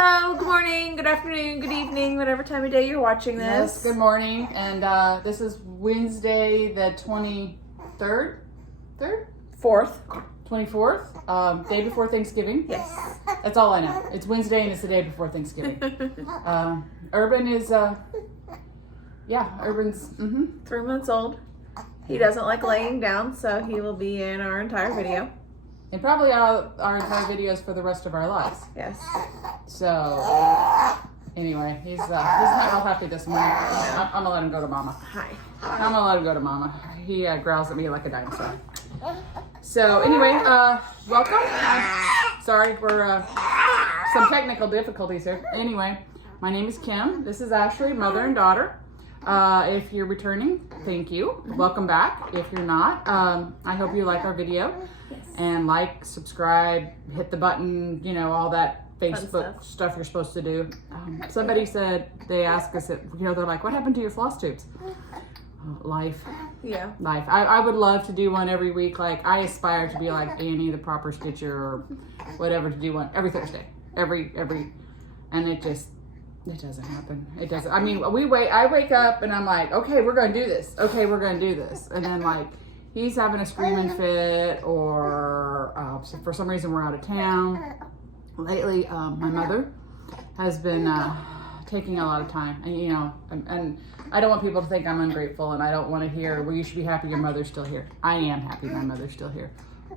Hello, good morning, good afternoon, good evening, whatever time of day you're watching this. Yes, good morning. And this is Wednesday the 23rd? 24th, day before Thanksgiving. Yes. That's all I know. It's Wednesday and it's the day before Thanksgiving. Urban is, Urban's 3 months old. He doesn't like laying down, so he will be in our entire video. and probably our entire videos for the rest of our lives. Yes. So, anyway, he's not real happy this morning. I'm gonna let him go to Mama. Hi. I'm gonna let him go to Mama. He growls at me like a dinosaur. So anyway, welcome. Sorry for some technical difficulties here. Anyway, my name is Kim. This is Ashley, mother and daughter. If you're returning, thank you. Welcome back. If you're not, I hope you like our video. Yes. And like, subscribe, hit the button, you know, all that Facebook stuff you're supposed to do. Somebody said, they asked us, they're like, what happened to your floss tubes? Life. Yeah. Life. I would love to do one every week. Like, I aspire to be like Annie, the proper stitcher, or whatever, to do one every Thursday. And it doesn't happen. It doesn't. I mean, I wake up and I'm like, okay, we're going to do this. Okay, we're going to do this. And then like, he's having a screaming fit, or so for some reason we're out of town. Lately, my mother has been taking a lot of time, and I don't want people to think I'm ungrateful, and I don't want to hear, well, you should be happy your mother's still here. I am happy my mother's still here,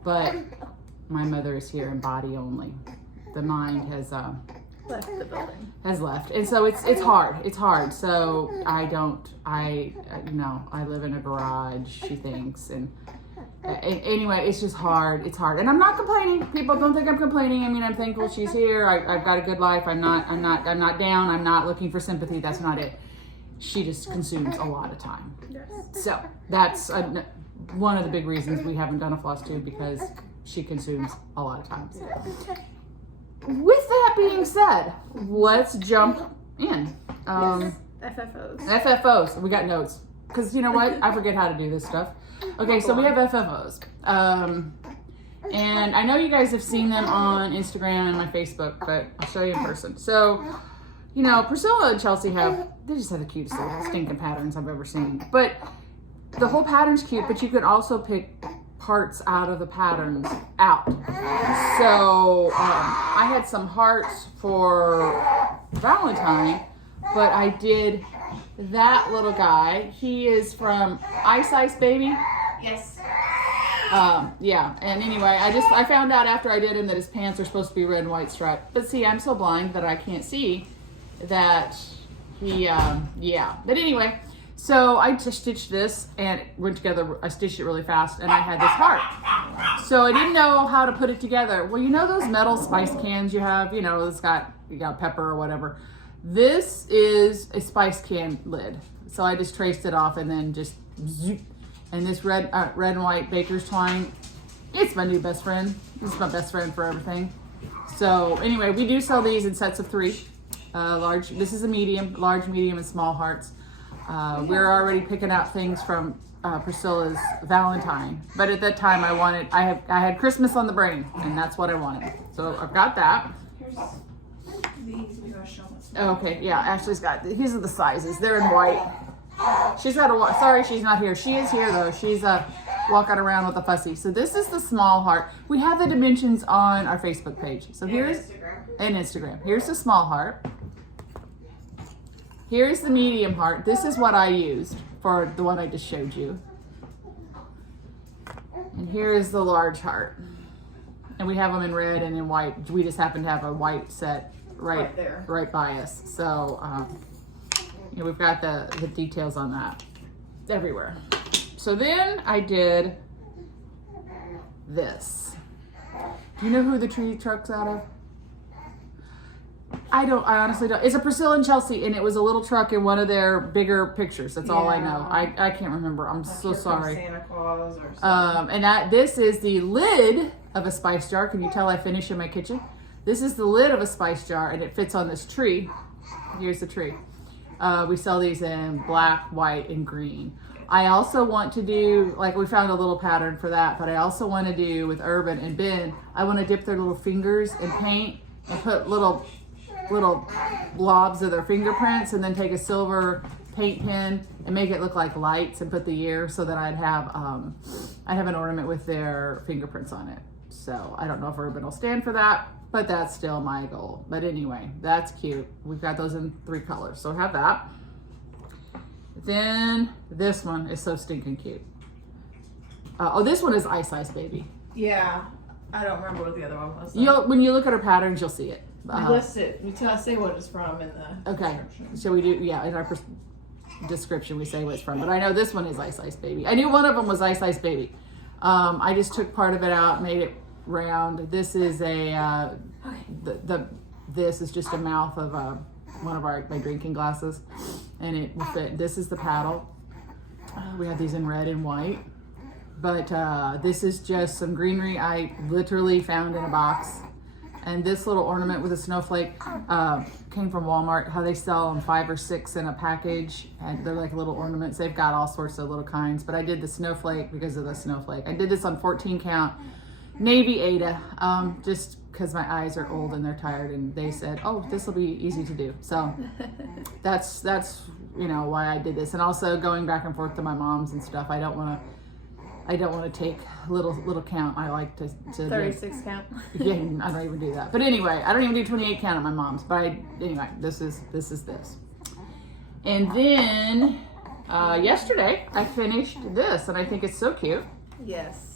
but my mother is here in body only. The mind has Left the building. Has left, and so it's hard. It's hard. So I live in a garage, she thinks, and anyway, it's just hard. It's hard, and I'm not complaining. People don't think I'm complaining. I mean, I'm thankful she's here. I've got a good life. I'm not down. I'm not looking for sympathy. That's not it. She just consumes a lot of time. Yes. So that's one of the big reasons we haven't done a floss tube, because she consumes a lot of time. With that being said, let's jump in. Yes. FFOs. FFOs. We got notes. Because you know what? I forget how to do this stuff. Okay, so we have FFOs. And I know you guys have seen them on Instagram and my Facebook, but I'll show you in person. So, Priscilla and Chelsea they just have the cutest little stinking patterns I've ever seen. But the whole pattern's cute, but you could also pick parts out of the patterns out. So I had some hearts for Valentine, but I did that little guy. He is from Ice Baby. Yes. Yeah, and anyway, I found out after I did him that his pants are supposed to be red and white striped. But see, I'm so blind that I can't see that he, But anyway, so I just stitched this and it went together. I stitched it really fast and I had this heart. So I didn't know how to put it together. Well, those metal spice cans you have, you got pepper or whatever. This is a spice can lid. So I just traced it off and then just zoop. And this red and white baker's twine, it's my new best friend. This is my best friend for everything. So anyway, we do sell these in sets of 3. Large, this is a medium, large, medium, and small hearts. We're already picking out things from Priscilla's Valentine, but at that time I had Christmas on the brain, and that's what I wanted. So I've got that. Here's these. We gotta show them. Okay, yeah, Ashley's got, these are the sizes. They're in white. She's got sorry, she's not here. She is here though. She's walking around with a fussy. So this is the small heart. We have the dimensions on our Facebook page. So here's Instagram. Here's the small heart. Here's the medium heart. This is what I used for the one I just showed you. And here is the large heart. And we have them in red and in white. We just happen to have a white set right there, right by us. So we've got the details on that everywhere. So then I did this. Do you know who the tree truck's out of? I honestly don't. It's a Priscilla and Chelsea, and it was a little truck in one of their bigger pictures. That's all I know. I can't remember. I'm so sorry. Santa Claus or something. And this is the lid of a spice jar. Can you tell I finish in my kitchen? This is the lid of a spice jar, and it fits on this tree. Here's the tree. We sell these in black, white, and green. I also want to do, we found a little pattern for that, but I also want to do with Urban and Ben, I want to dip their little fingers in paint and put little little blobs of their fingerprints and then take a silver paint pen and make it look like lights and put the year so that I'd have an ornament with their fingerprints on it. So I don't know if Urban will stand for that, but that's still my goal. But anyway, that's cute. We've got those in 3 colors, so have that. Then this one is so stinking cute. Oh, this one is Ice Ice Baby. Yeah, I don't remember what the other one was. When you look at her patterns, you'll see it. List it. You tell say what it's from in the description. So we do, yeah, in our description we say what it's from. But I know this one is Ice Ice Baby. I knew one of them was Ice Ice Baby. I just took part of it out, made it round. This is a this is just a mouth of one of my drinking glasses, and it will fit. This is the paddle. We have these in red and white, but this is just some greenery I literally found in a box. And this little ornament with a snowflake came from Walmart. How they sell them 5 or 6 in a package, and they're like little ornaments. They've got all sorts of little kinds, but I did the snowflake because of the snowflake. I did this on 14 count navy Ada, just because my eyes are old and they're tired, and they said, "Oh, this will be easy to do." So that's why I did this. And also going back and forth to my mom's and stuff. I don't want to take little count. I like to 36 count. Yeah, I don't even do that. But anyway, I don't even do 28 count at my mom's. But anyway, this is this. And then yesterday I finished this, and I think it's so cute. Yes.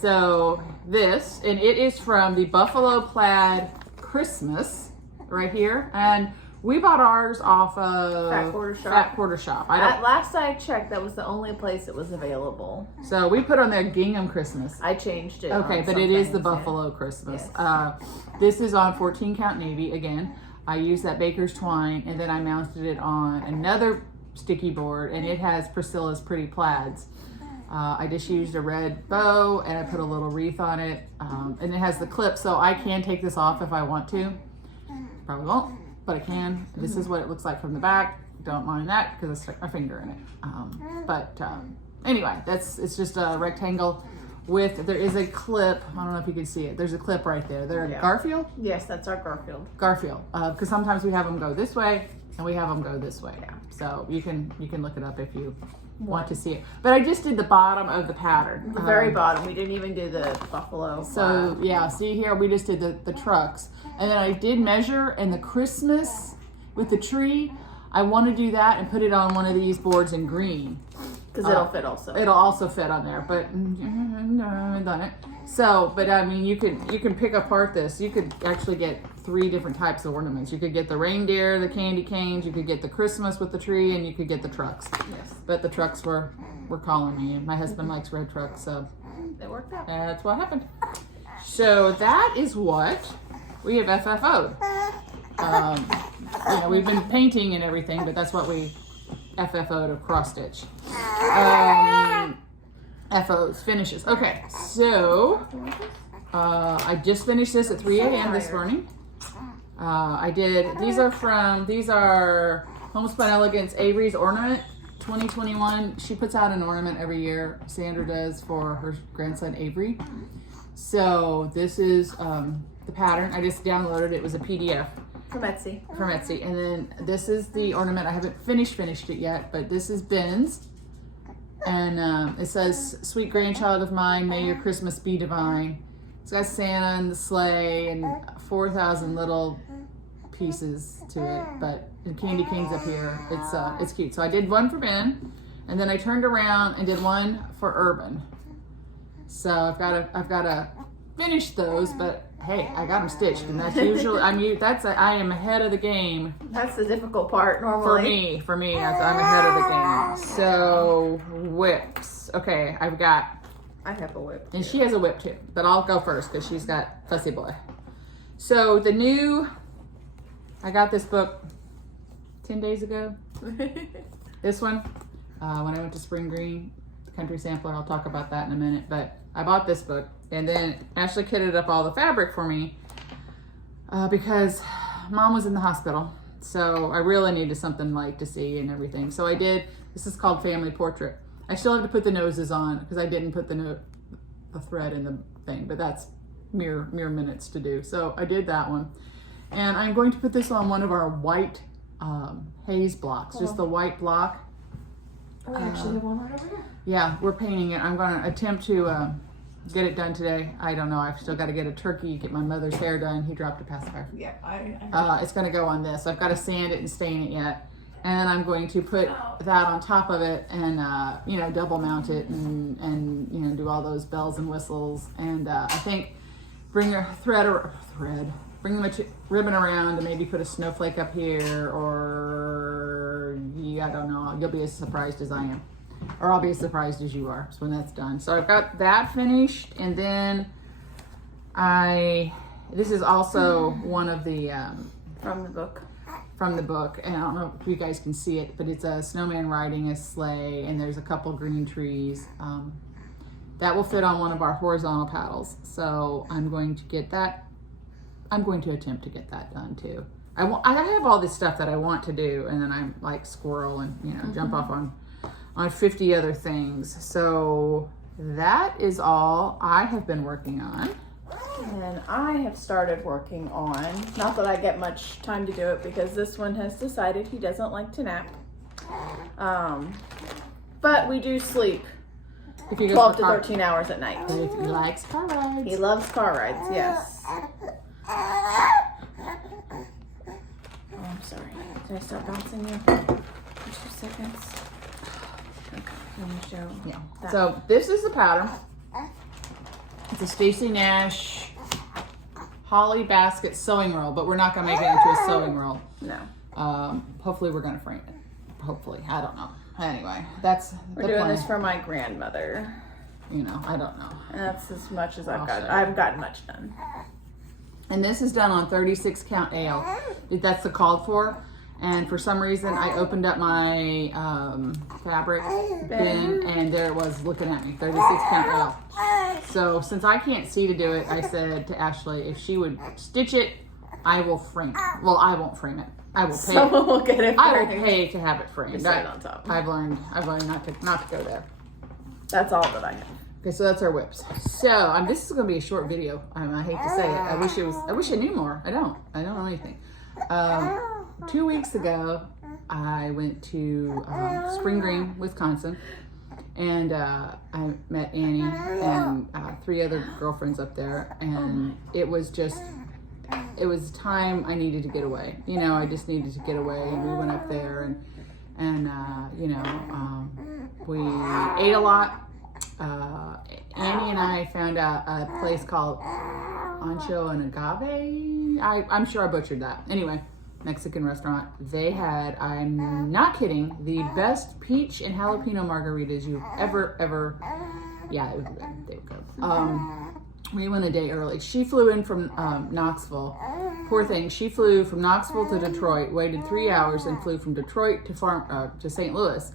So this, and it is from the Buffalo Plaid Christmas right here, and we bought ours off of Fat Quarter Shop. Last I checked, that was the only place it was available. So we put on there Gingham Christmas. I changed it. Okay, but it is the Buffalo Christmas. Yes. This is on 14 count navy. Again, I used that baker's twine, and then I mounted it on another sticky board, and it has Priscilla's Pretty Plaids. I just used a red bow, and I put a little wreath on it, and it has the clip, so I can take this off if I want to. Probably won't, but I can. This is what it looks like from the back. Don't mind that because I stuck my finger in it. Anyway, it's just a rectangle with, there is a clip. I don't know if you can see it. There's a clip right there. Garfield? Yes, that's our Garfield. Garfield, because sometimes we have them go this way and we have them go this way. Yeah. So you can look it up if you want to see it. But I just did the bottom of the pattern. The very bottom. We didn't even do the buffalo. So yeah, see here, we just did the trucks. And then I did measure, and the Christmas with the tree, I want to do that and put it on one of these boards in green. Because it'll fit also. It'll also fit on there, but no, I haven't done it. So, but I mean, you can pick apart this. You could actually get 3 different types of ornaments. You could get the reindeer, the candy canes, you could get the Christmas with the tree, and you could get the trucks. Yes. But the trucks were calling me, and my husband likes red trucks, so it worked out. that's what happened. So that is what we have FFO'd. We've been painting and everything, but that's what we FFO'd of cross stitch. FOs, finishes. Okay, so I just finished this at 3 a.m. this morning. These are Homespun Elegance Avery's Ornament 2021. She puts out an ornament every year. Sandra does for her grandson Avery. So this is the pattern. I just downloaded it. It was a PDF. From Etsy. And then this is the ornament. I haven't finished it yet, but this is Ben's. And it says, "Sweet grandchild of mine, may your Christmas be divine." It's got Santa and the sleigh and 4,000 little pieces to it, but the candy canes up here. It's cute. So I did one for Ben, and then I turned around and did one for Urban. So I've got to finish those, but hey, I got them stitched, and that's usually I am ahead of the game. That's the difficult part normally. For me, I'm ahead of the game. So whips. Okay, I have a whip. And she has a whip too, but I'll go first because she's got Fussy Boy. So I got this book 10 days ago. This one, when I went to Spring Green, the Country Sampler, I'll talk about that in a minute, but I bought this book, and then Ashley kitted up all the fabric for me because Mom was in the hospital, so I really needed something light to see and everything. So I did, this is called Family Portrait. I still have to put the noses on because I didn't put the thread in the thing, but that's mere minutes to do. So I did that one. And I'm going to put this on one of our white haze blocks, just the white block. Oh, we actually have one right over here. Yeah, we're painting it. I'm going to attempt to get it done today. I don't know. I've still got to get a turkey, get my mother's hair done. He dropped a pacifier. Yeah, it's going to go on this. I've got to sand it and stain it yet. And I'm going to put that on top of it and, you know, double mount it and, you know, do all those bells and whistles. And I think bring a bring the ribbon around and maybe put a snowflake up here, or, yeah, I don't know. You'll be as surprised as I am. Or I'll be as surprised as you are when that's done. So I've got that finished, and then this is also one of the, from the book. From the book, and I don't know if you guys can see it, but it's a snowman riding a sleigh, and there's a couple green trees. That will fit on one of our horizontal paddles. So I'm going to get that. I'm going to attempt to get that done too. I have all this stuff that I want to do, and then I'm like squirrel and, you know, jump off on 50 other things. So that is all I have been working on. And I have started working on, not that I get much time to do it because this one has decided he doesn't like to nap. But we do sleep 12 to 13 hours at night. If he likes car rides. He loves car rides, yes. Oh, I'm sorry. Did I start bouncing you? Just 2 seconds. Okay, let me show. Yeah. That. So this is the pattern. It's a Stacy Nash Holly Basket sewing roll, but we're not going to make it into a sewing roll. No. Hopefully we're going to frame it. Hopefully. I don't know. Anyway, that's We're doing this for my grandmother. You know, I don't know. And that's as much as I've got. I haven't gotten much done. And this is done on 36 count Ale. That's the called for. And for some reason, I opened up my fabric bin, and there it was looking at me, 36 count Ale. So since I can't see to do it, I said to Ashley, if she would stitch it, I will frame it. Well, I won't frame it. I will pay. Someone will get it. I will pay to have it framed. Just right on top. I've learned not to go there. That's all that I have. Okay, so that's our whips. So this is going to be a short video. I hate to say it. I wish I knew more. I don't know anything. 2 weeks ago, I went to Spring Green, Wisconsin, and I met Annie and 3 other girlfriends up there, and it was time I needed to get away. You know, I just needed to get away, and we went up there, and you know, we ate a lot. Annie and I found out a place called Ancho and Agave. I'm sure I butchered that. Anyway, Mexican restaurant. They had, I'm not kidding, the best peach and jalapeno margaritas you've ever. Yeah, they were good. We went a day early. She flew in from Knoxville. Poor thing. She flew from Knoxville to Detroit, waited 3 hours, and flew from Detroit to St. Louis.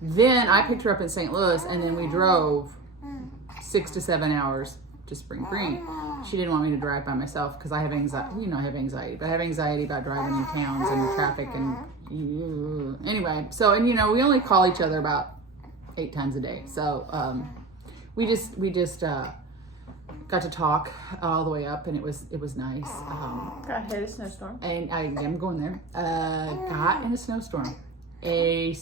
Then I picked her up in St. Louis, and then we drove 6 to 7 hours to Spring Green. She didn't want me to drive by myself because I have anxiety. You know, I have anxiety. But I have anxiety about driving in towns and traffic and anyway. So, and you know, we only call each other about 8 times a day. So we just got to talk all the way up, and it was nice. Got hit a snowstorm. And I'm going there. Got in a snowstorm. It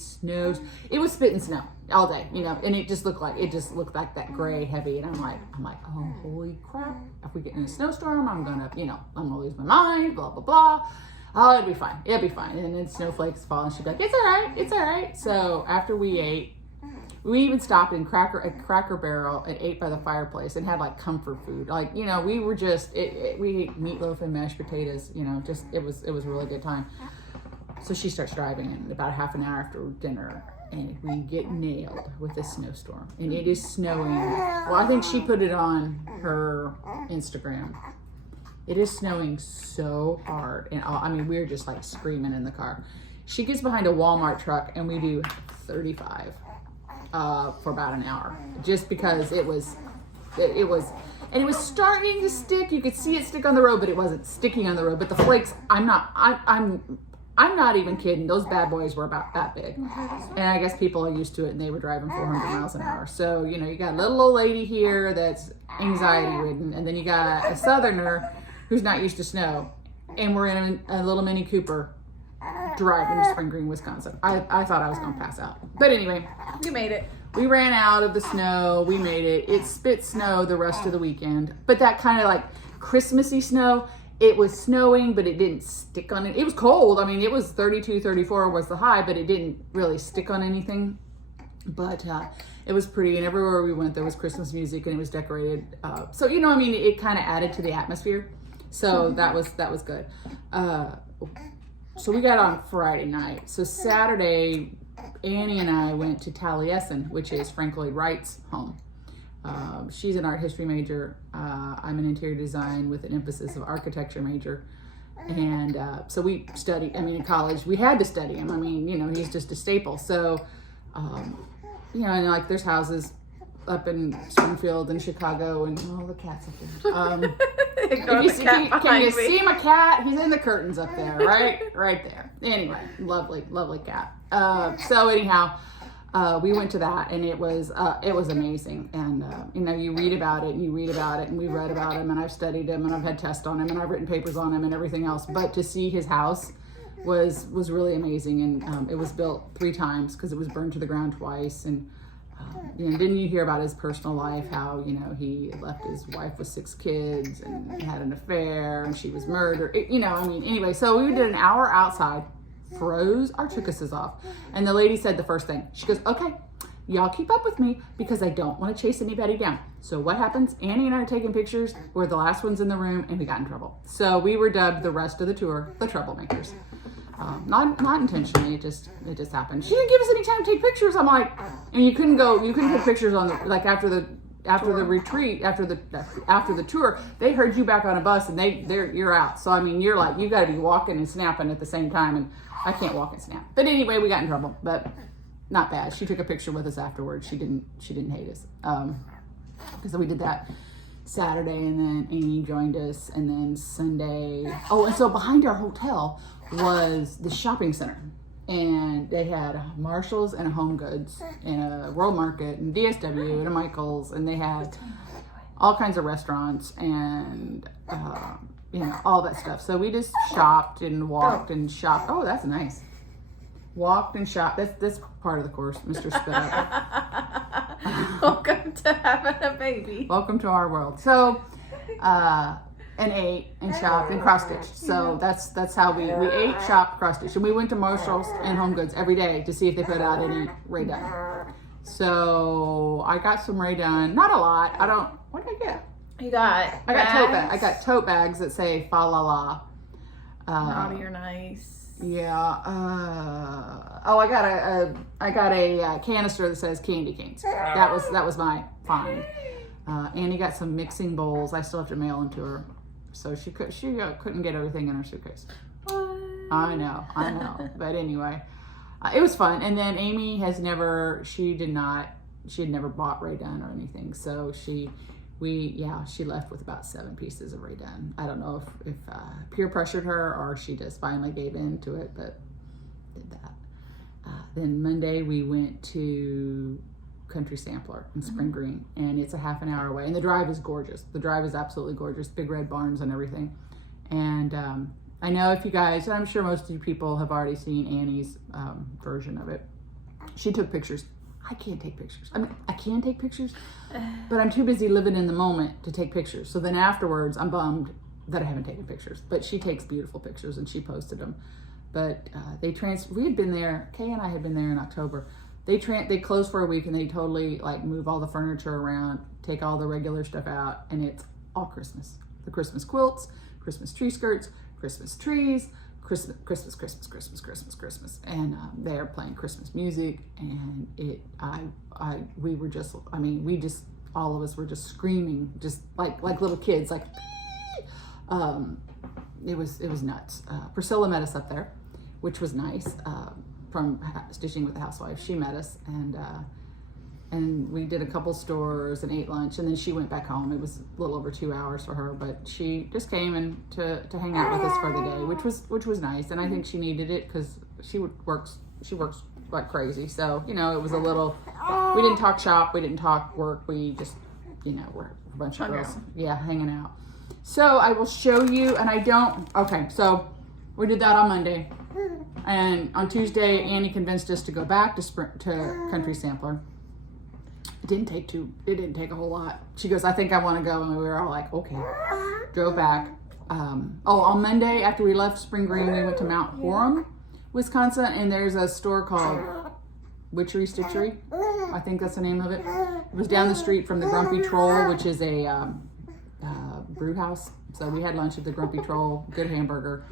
was spitting snow all day, you know, and it just looked like that gray heavy, and I'm like, oh, holy crap, if we get in a snowstorm, I'm gonna lose my mind, blah blah blah. Oh, it'll be fine. And then snowflakes fall, and she'd be like, it's all right. So after we ate, we even stopped in Cracker Barrel and ate by the fireplace and had like comfort food, like, you know, we were just we ate meatloaf and mashed potatoes, you know, just it was a really good time. So she starts driving, and about half an hour after dinner, and we get nailed with a snowstorm. And it is snowing. Well, I think she put it on her Instagram. It is snowing so hard. And I mean, we're just like screaming in the car. She gets behind a Walmart truck, and we do 35 for about an hour. Just because it was starting to stick. You could see it stick on the road, but it wasn't sticking on the road. But the flakes, I'm not even kidding. Those bad boys were about that big. And I guess people are used to it, and they were driving 400 miles an hour. So, you know, you got a little old lady here that's anxiety ridden, and then you got a southerner who's not used to snow. and we're in a little Mini Cooper driving to Spring Green, Wisconsin. I thought I was going to pass out. But anyway. You made it. We ran out of the snow. We made it. It spit snow the rest of the weekend. But that kind of like Christmassy snow. It was snowing, but it didn't stick on it. It was cold. I mean, it was 32, 34 was the high, but it didn't really stick on anything. But it was pretty, and everywhere we went, there was Christmas music, and it was decorated. So, you know, I mean, it kind of added to the atmosphere. So that was good. So we got on Friday night. So Saturday, Annie and I went to Taliesin, which is Frank Lloyd Wright's home. She's an art history major. I'm an interior design with an emphasis of architecture major. And so we studied, I mean, in college, we had to study him. I mean, you know, he's just a staple. So, you know, and like there's houses up in Springfield and Chicago and all the cats up there. Can you see my cat? He's in the curtains up there, right there. Anyway, lovely cat. So anyhow, we went to that, and it was amazing. And you know, you read about it, and we read about him, and I've studied him, and I've had tests on him, and I've written papers on him, and everything else. But to see his house was really amazing, and it was built 3 times because it was burned to the ground twice. And you know, didn't you hear about his personal life? How, you know, he left his wife with 6 kids and had an affair, and she was murdered. You know, I mean, anyway. So we did an hour outside, froze our chickases off, and the lady said the first thing. She goes, "Okay, y'all keep up with me because I don't want to chase anybody down." So what happens? Annie and I are taking pictures. We're the last ones in the room, and we got in trouble. So we were dubbed the rest of the tour the troublemakers. Not intentionally, it just happened. She didn't give us any time to take pictures. I'm like, and you couldn't take pictures on the, like after the retreat, after the tour, they herd you back on a bus and you're out. So I mean, you're like, you got to be walking and snapping at the same time, and I can't walk and snap. But anyway, we got in trouble, but not bad. She took a picture with us afterwards. She didn't hate us. So we did that Saturday, and then Amy joined us, and then Sunday. Oh, and so behind our hotel was the shopping center, and they had a Marshalls and a Home Goods and a World Market and DSW and a Michaels, and they had all kinds of restaurants and you know, all that stuff. So we just shopped and walked and shopped. Oh, that's nice. Walked and shopped. That's part of the course, Mr. Spit Up. Welcome to having a baby. Welcome to our world. So and ate and shopped and cross-stitched. So that's how we ate, shopped, cross-stitched. And we went to Marshalls and Home Goods every day to see if they put out any Rae Dunn. So I got some Rae Dunn. Not a lot. What did I get? You got I got tote bags. I got tote bags that say fa la la. Naughty or nice. Yeah. I got a canister that says candy canes. That was my find. Annie got some mixing bowls. I still have to mail them to her, so she couldn't get everything in her suitcase. What? I know. But anyway, it was fun. And then Amy had never bought Rae Dunn or anything, so she left with about 7 pieces of Rae Dunn. I don't know if peer pressured her or she just finally gave in to it, but did that. Then Monday we went to Country Sampler in Spring Green, and it's a half an hour away, and the drive is gorgeous. The drive is absolutely gorgeous. Big red barns and everything. And I know if you guys, I'm sure most of you people have already seen Annie's version of it. She took pictures. I can't take pictures. I mean, I can take pictures, but I'm too busy living in the moment to take pictures. So then afterwards, I'm bummed that I haven't taken pictures. But she takes beautiful pictures, and she posted them. But we had been there, Kay and I had been there in October. They close for a week, and they totally like move all the furniture around, take all the regular stuff out, and it's all Christmas. The Christmas quilts, Christmas tree skirts, Christmas trees, Christmas, and they are playing Christmas music, and all of us were just screaming, just like little kids, like it was nuts. Priscilla met us up there, which was nice. From Stitching with the Housewife, she met us, and we did a couple stores and ate lunch, and then she went back home. It was a little over 2 hours for her, but she just came in to hang out with us for the day, which was nice, and I think she needed it because she works like crazy. So it was a little. We didn't talk shop, we didn't talk work, we just were a bunch of girls, hanging out. So I will show you, and I don't, okay, so we did that on Monday. And on Tuesday, Annie convinced us to go back to Country Sampler. It didn't take a whole lot. She goes, I think I want to go. And we were all like, okay. Drove back. On Monday, after we left Spring Green, we went to Mount Horham, Wisconsin, and there's a store called Witchery Stitchery. I think that's the name of it. It was down the street from the Grumpy Troll, which is a brew house. So we had lunch at the Grumpy Troll, good hamburger.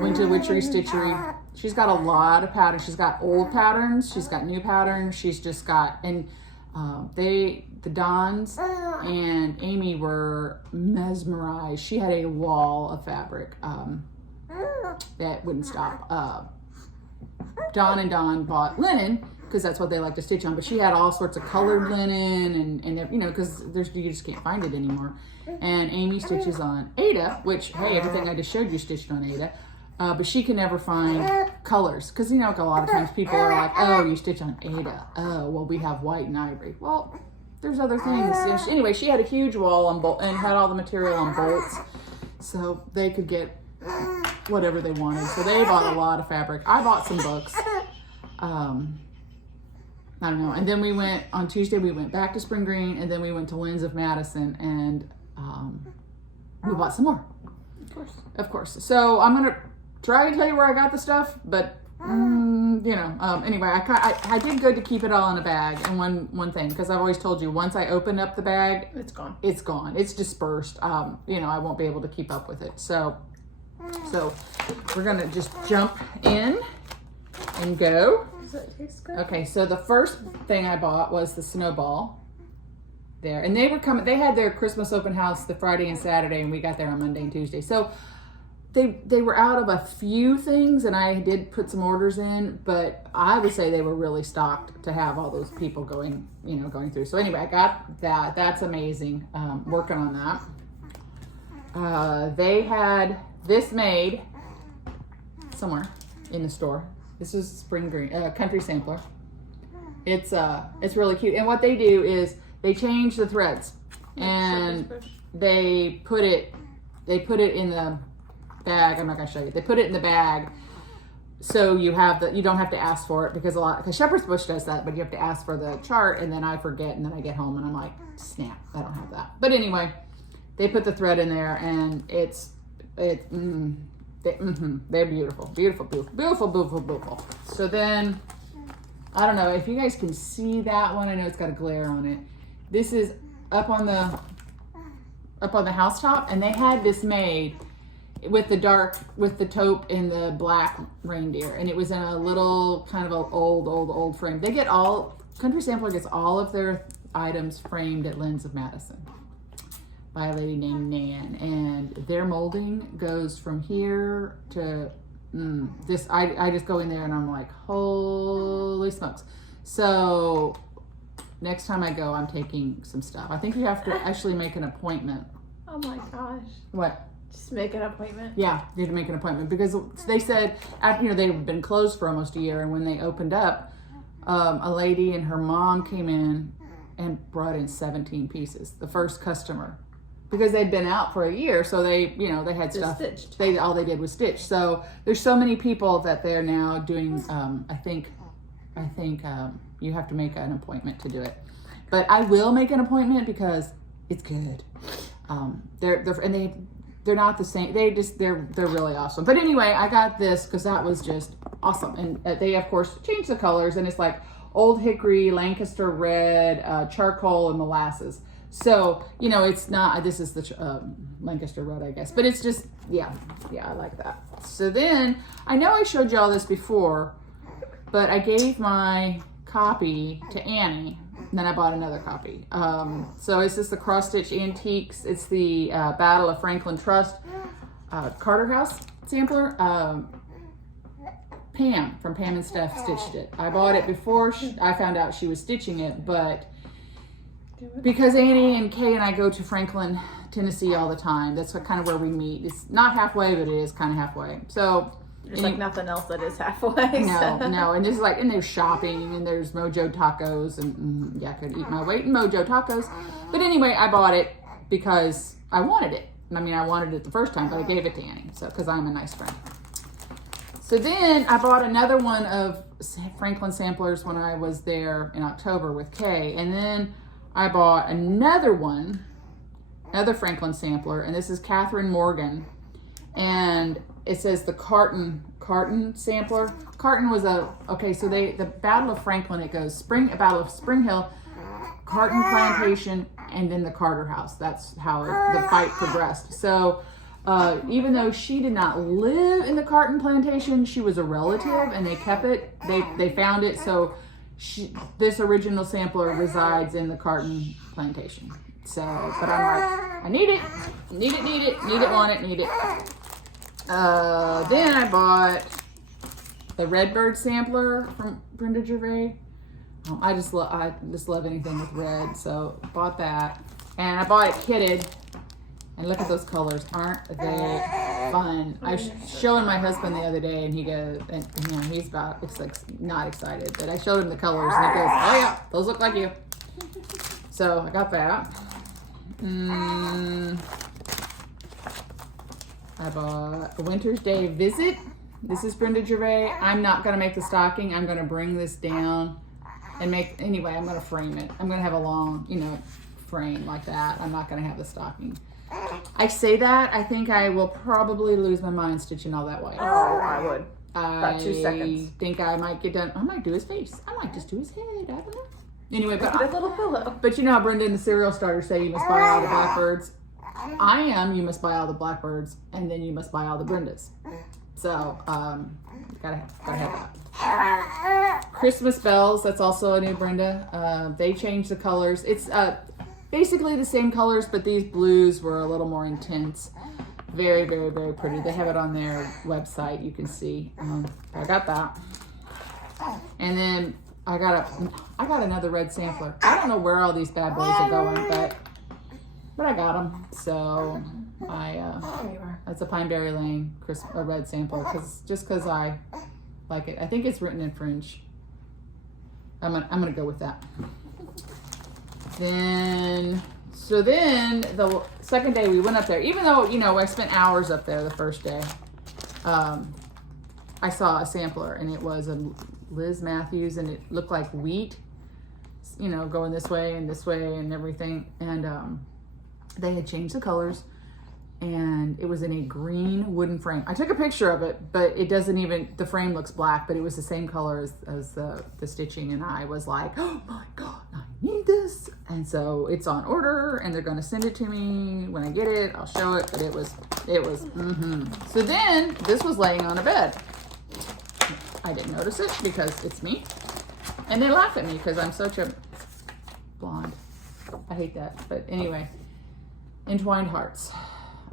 Went to Witchery Stitchery. She's got a lot of patterns. She's got old patterns. She's got new patterns. She's just got, and the Dons and Amy were mesmerized. She had a wall of fabric that wouldn't stop. Don and Don bought linen because that's what they like to stitch on, but she had all sorts of colored linen and you know, because you just can't find it anymore. And Amy stitches on Ada, which, hey, everything I just showed you stitched on Ada, but she can never find colors because, you know, a lot of times people are like, oh, you stitch on Ada. Oh, well, we have white and ivory. Well, there's other things. Anyway, she had a huge wall on and had all the material on bolts, so they could get whatever they wanted. So they bought a lot of fabric. I bought some books. I don't know. And then on Tuesday, we went back to Spring Green, and then we went to Lynn's of Madison, and we bought some more. Of course. So I'm going to try and tell you where I got the stuff, but, you know, anyway, I did good to keep it all in a bag. And one thing, because I've always told you, once I open up the bag, it's gone. It's gone. It's dispersed. You know, I won't be able to keep up with it. So we're going to just jump in and go. Does that taste good? Okay, so the first thing I bought was the snowball there. And they were coming, they had their Christmas open house the Friday and Saturday, and we got there on Monday and Tuesday. So they were out of a few things, and I did put some orders in, but I would say they were really stocked to have all those people going through. So anyway, I got that. That's amazing. Working on that. They had this made somewhere in the store. This is Spring Green, Country Sampler. It's really cute. And what they do is they change the threads, and they put it in the bag. I'm not gonna show you. They put it in the bag, so you don't have to ask for it, because Shepherd's Bush does that, but you have to ask for the chart, and then I forget, and then I get home and I'm like, snap, I don't have that. But anyway, they put the thread in there, and they're beautiful, beautiful, beautiful, beautiful, beautiful, beautiful. So then, I don't know if you guys can see that one. I know it's got a glare on it. This is up on the housetop, and they had this made with the taupe and the black reindeer, and it was in a little kind of an old frame. Country Sampler gets all of their items framed at Lynn's of Madison by a lady named Nan, and their molding goes from here to this. I just go in there and I'm like, holy smokes. So next time I go, I'm taking some stuff. I think you have to actually make an appointment. Oh my gosh. What? Just make an appointment? Yeah, you have to make an appointment, because they said, they've been closed for almost a year, and when they opened up, a lady and her mom came in and brought in 17 pieces, the first customer, because they'd been out for a year, so they had stuff. Stitched. All they did was stitch. So there's so many people that they're now doing. I think you have to make an appointment to do it, but I will make an appointment because it's good. They're not the same. They're really awesome. But anyway, I got this because that was just awesome. And they of course changed the colors, and it's like Old Hickory, Lancaster Red, charcoal, and molasses. So, it's not, this is the Lancaster Red, I guess, but it's just, yeah, I like that. So then, I know I showed y'all this before, but I gave my copy to Annie, and then I bought another copy. So it's just the Cross Stitch Antiques. It's the Battle of Franklin Trust Carter House sampler. Pam from Pam and Steph stitched it. I bought it before I found out she was stitching it, but because Annie and Kay and I go to Franklin, Tennessee all the time. That's kind of where we meet. It's not halfway, but it is kind of halfway. So there's like nothing else that is halfway. No. And there's shopping, and there's Mojo Tacos, and I could eat my weight in Mojo Tacos. But anyway, I bought it because I wanted it. I mean, I wanted it the first time, but I gave it to Annie, so because I'm a nice friend. So then I bought another one of Franklin samplers when I was there in October with Kay, and then I bought another one, another Franklin sampler, and this is Catherine Morgan, and it says the Carton sampler. Carton was so the Battle of Franklin, it goes Battle of Spring Hill, Carton Plantation, and then the Carter House. That's how the fight progressed. So even though she did not live in the Carton Plantation, she was a relative, and they kept it. They found it. So this original sampler resides in the Carton Plantation. So, but I'm like, I need it, want it, need it. Then I bought the Redbird sampler from Brenda Gervais. I just love anything with red, so bought that. And I bought it kitted. And look at those colors, aren't they fun? I was showing my husband the other day, and he goes, and you know, he's not excited, but I showed him the colors, and he goes, oh yeah, those look like you. So I got that. I bought a Winter's Day Visit. This is Brenda Gervais. I'm not gonna make the stocking. I'm gonna bring this down and I'm gonna frame it. I'm gonna have a long, frame like that. I'm not gonna have the stocking. I say that, I think I will probably lose my mind stitching all that white. Oh, I would. About 2 seconds. I think I might get done. I might do his face. I might just do his head. I don't know. Anyway, but a little pillow. But you know how Brenda and the cereal starters say you must buy all the blackbirds? you must buy all the blackbirds, and then you must buy all the Brendas. So, gotta have that. Christmas bells, that's also a new Brenda. They changed the colors. It's basically the same colors, but these blues were a little more intense. Very, very, very pretty. They have it on their website. You can see. I got that. And then I got another red sampler. I don't know where all these bad boys are going, but I got them. So that's a Pine Berry Lane a red sampler, because I like it. I think it's written in French. I'm gonna go with that. Then the second day we went up there, even though, I spent hours up there the first day, I saw a sampler, and it was a Liz Matthews, and it looked like wheat, going this way and everything. And they had changed the colors, and it was in a green wooden frame. I took a picture of it, but it doesn't even, the frame looks black, but it was the same color as the stitching. And I was like, oh my God, I need this. And so it's on order, and they're going to send it to me. When I get it, I'll show it, but it was, So then this was laying on a bed. I didn't notice it because it's me. And they laugh at me because I'm such a blonde. I hate that. But anyway, entwined hearts.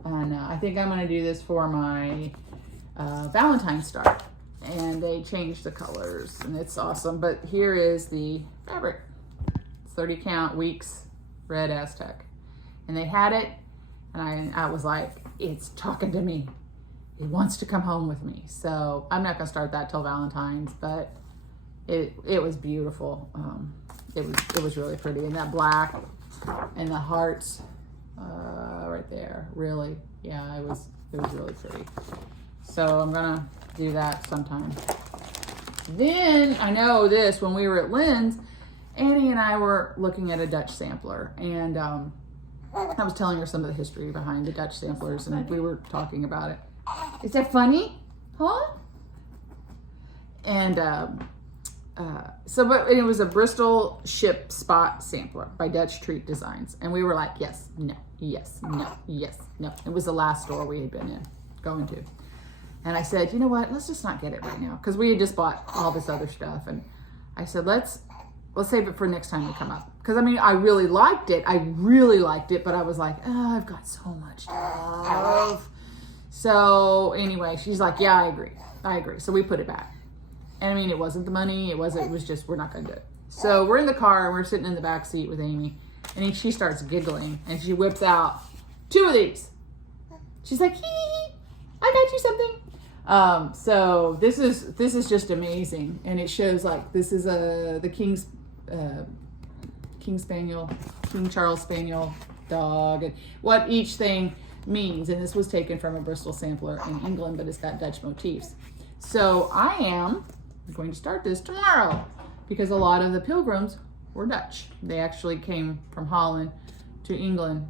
And I think I'm going to do this for my Valentine's star. And they changed the colors, and it's awesome. But here is the fabric. 30 count weeks, red Aztec. And they had it, and I was like, it's talking to me. It wants to come home with me. So I'm not going to start that till Valentine's, but it was beautiful. It was really pretty. And that black and the hearts right there, really, yeah, it was really pretty. So I'm going to do that sometime. Then I know this, when we were at Lynn's, Annie and I were looking at a Dutch sampler, and I was telling her some of the history behind the Dutch samplers, and we were talking about it. Is that funny? Huh? And but it was a Bristol ship spot sampler by Dutch Treat Designs. And we were like, yes, no, yes, no, yes, no. It was the last store we had been going to. And I said, you know what? Let's just not get it right now. Because we had just bought all this other stuff. And I said, let's save it for next time we come up. Because, I really liked it. But I was like, oh, I've got so much stuff. So anyway, she's like, yeah, I agree. So we put it back. And it wasn't the money. It was just, we're not going to do it. So we're in the car, and we're sitting in the back seat with Amy. And she starts giggling, and she whips out 2 of these. She's like, hee, I got you something. So this is just amazing. And it shows, this is the King Charles Spaniel dog, and what each thing means. And this was taken from a Bristol sampler in England, but it's got Dutch motifs. So I am going to start this tomorrow because a lot of the pilgrims were Dutch. They actually came from Holland to England,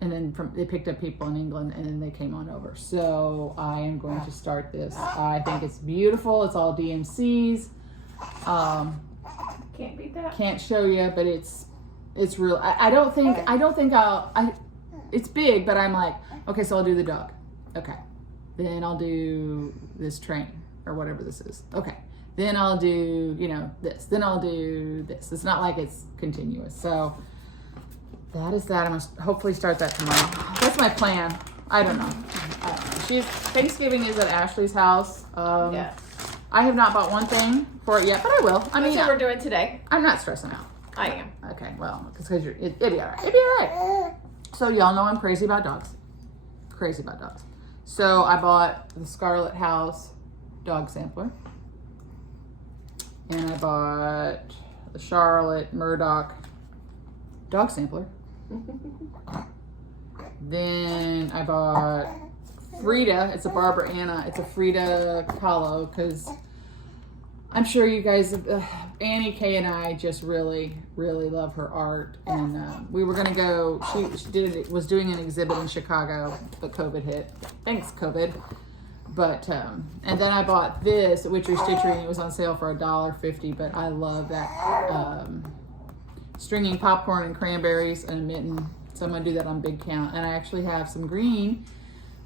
and then they picked up people in England, and then they came on over. So I am going to start this. I think it's beautiful. It's all DMCs. Can't beat that. Can't show you, but it's real. I don't think it's big, but I'm like, okay, so I'll do the dog. Okay. Then I'll do this train or whatever this is. Okay. Then I'll do, this. Then I'll do this. It's not like it's continuous. So that is that. I'm going to hopefully start that tomorrow. That's my plan. I don't know. Thanksgiving is at Ashley's house. Yes. I have not bought one thing for it yet, but I will. That's what we're doing today. I'm not stressing out. I am. Okay, well, because it'd be all right. It'd be all right. So y'all know I'm crazy about dogs. Crazy about dogs. So I bought the Scarlet House dog sampler. And I bought the Charlotte Murdoch dog sampler. Then I bought Frida. It's a Barbara Anna. It's a Frida Kahlo because I'm sure you guys, Annie Kay and I just really, really love her art. And we were going to go, she was doing an exhibit in Chicago, but COVID hit. Thanks, COVID. But, and then I bought this at Witchery Stitchery, and it was on sale for $1.50, but I love that stringing popcorn and cranberries and a mitten. So I'm going to do that on big count. And I actually have some green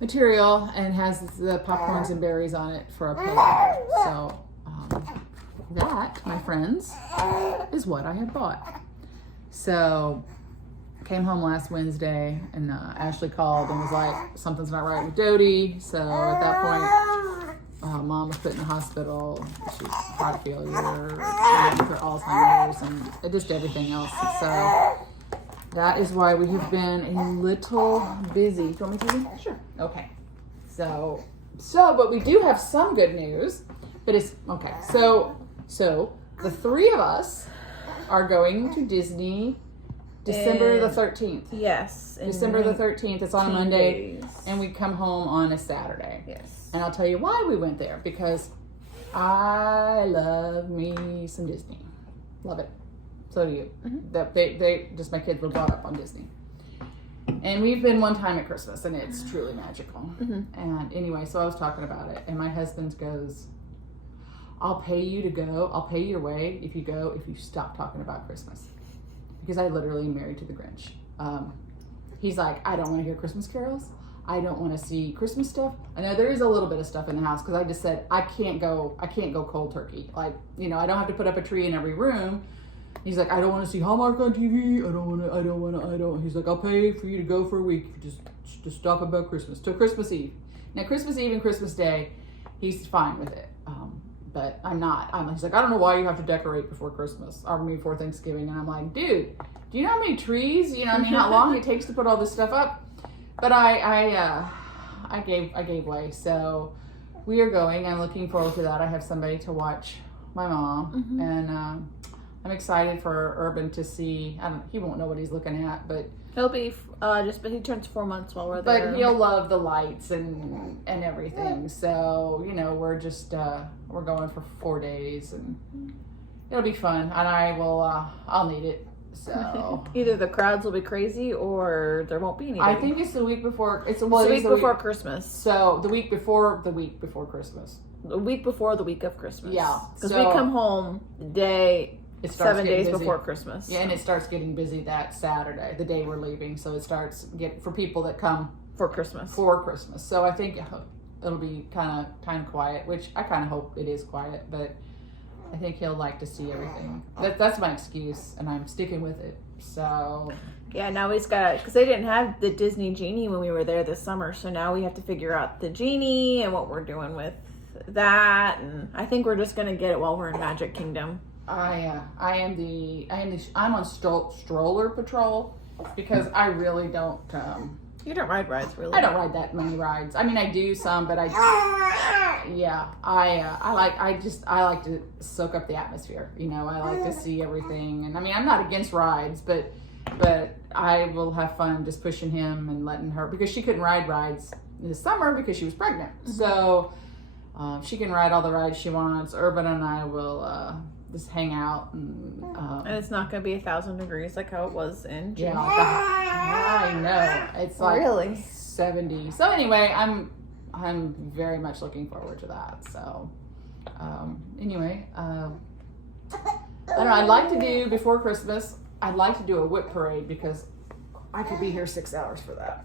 material and has the popcorns and berries on it for a pillow. So that, my friends, is what I had bought. So I came home last Wednesday, and Ashley called and was like, something's not right with Dodie. So at that point, Mom was put in the hospital. She's heart failure, with her Alzheimer's, and just everything else. So that is why we have been a little busy. Do you want me to? Sure. Okay. So, but we do have some good news. But it's okay. So the three of us are going to Disney December the 13th. Yes. December the 13th. It's on a Monday. Days. And we come home on a Saturday. Yes. And I'll tell you why we went there. Because I love me some Disney. Love it. So do you. Mm-hmm. They just, my kids were brought up on Disney. And we've been one time at Christmas, and it's truly magical. Mm-hmm. And anyway, so I was talking about it, and my husband goes, I'll pay you to go. I'll pay your way if you stop talking about Christmas. Because I literally am married to the Grinch. He's like, I don't want to hear Christmas carols. I don't want to see Christmas stuff. I know there is a little bit of stuff in the house because I just said, I can't go cold turkey. Like, I don't have to put up a tree in every room. He's like, I don't want to see Hallmark on TV. I don't. He's like, I'll pay for you to go for a week. Just stop about Christmas till Christmas Eve. Now, Christmas Eve and Christmas Day, he's fine with it. But I'm not. He's like, I don't know why you have to decorate before Christmas or before Thanksgiving. And I'm like, dude, do you know how many trees? How long it takes to put all this stuff up? But I gave way. So we are going. I'm looking forward to that. I have somebody to watch my mom, and I'm excited for Urban to see. He won't know what he's looking at, but he'll be but he turns 4 months while we're there. But he'll love the lights and everything. So we're just we're going for 4 days, and it'll be fun. And I'll need it. So either the crowds will be crazy or there won't be any. I think it's the week before. It's the week before Christmas. So the week before Christmas. The week before the week of Christmas. Yeah, because we come home the day. It starts 7 days busy before Christmas. Yeah, and it starts getting busy that Saturday, the day we're leaving. So it starts for people that come for Christmas. So I think it'll be kind of quiet, which I kind of hope it is quiet, but I think he'll like to see everything. That's my excuse, and I'm sticking with it. So yeah, now he's got, because they didn't have the Disney Genie when we were there this summer, so now we have to figure out the Genie and what we're doing with that, and I think we're just gonna get it while we're in Magic Kingdom. I'm on stroller patrol because I really don't. You don't ride rides, really? I don't ride that many rides. I mean, I do some, but I like to soak up the atmosphere. I like to see everything, and I mean, I'm not against rides, but I will have fun just pushing him and letting her, because she couldn't ride rides this summer because she was pregnant. So she can ride all the rides she wants. Urban and I will just hang out. And it's not going to be 1,000 degrees like how it was in June. Yeah, I know. It's like Really? 70. So anyway, I'm very much looking forward to that. So anyway, I don't know. I'd like to do before Christmas. I'd like to do a whip parade because I could be here 6 hours for that.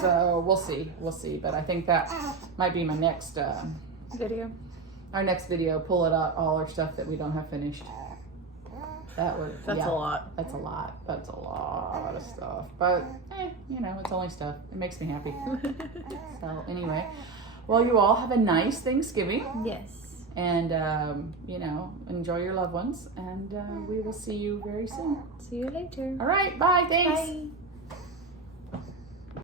So we'll see. But I think that might be my next Video. Our next video. Pull it out, all our stuff that we don't have finished. That's a lot. That's a lot of stuff. But you know, it's only stuff. It makes me happy. So anyway, well, you all have a nice Thanksgiving. Yes. And you know, enjoy your loved ones, and we will see you very soon. See you later. All right, bye. Thanks. Bye.